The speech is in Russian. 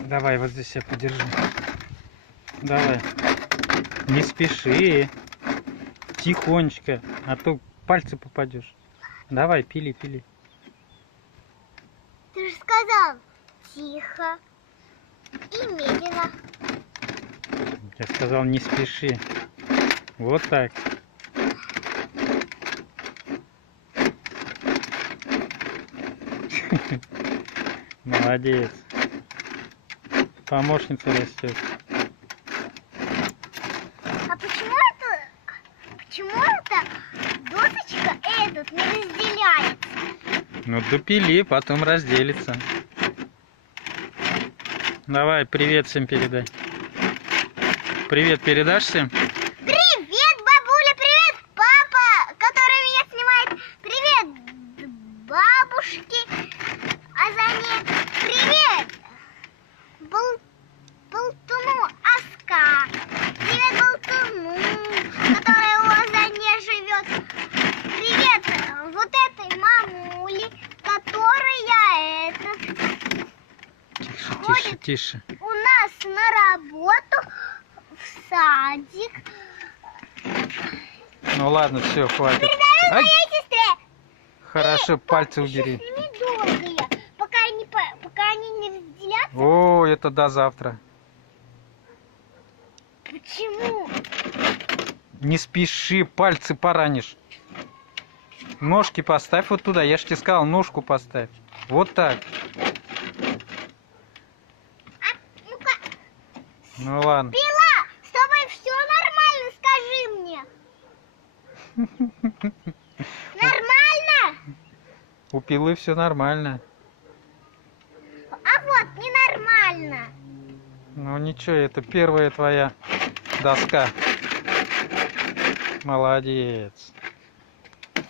Давай, вот здесь я подержи. Давай. Не спеши. Тихонечко, а то пальцы попадешь. Давай, пили, пили. Ты же сказал тихо и медленно. Я сказал, не спеши. Вот так. Молодец. Помощница растет. А почему это досочка этот не разделяется? Ну, допили, потом разделится. Давай, привет всем передай. Привет передашь всем? Привет, бабуля, привет, папа, который меня снимает. Привет, бабушки, а за ней привет, болтуну Аска. Привет, болтуну, который у Азане живет. Привет, вот этой мамуле, которая Тише, ходит тише. у нас на работу в садик. Ну ладно, все, хватит. Передаю Ай, моей сестре. хорошо, пальцы Еще убери. с ними долго я, пока они не разделятся. О, это до завтра. Почему? Не спеши, пальцы поранишь. Ножки поставь вот туда. Я же тебе сказал, ножку поставь. Вот так. А, ну-ка, Ну ладно. пила, с тобой все нормально, скажи мне. Нормально? У пилы все нормально. А вот ненормально. Ну ничего, это первая твоя доска. Молодец.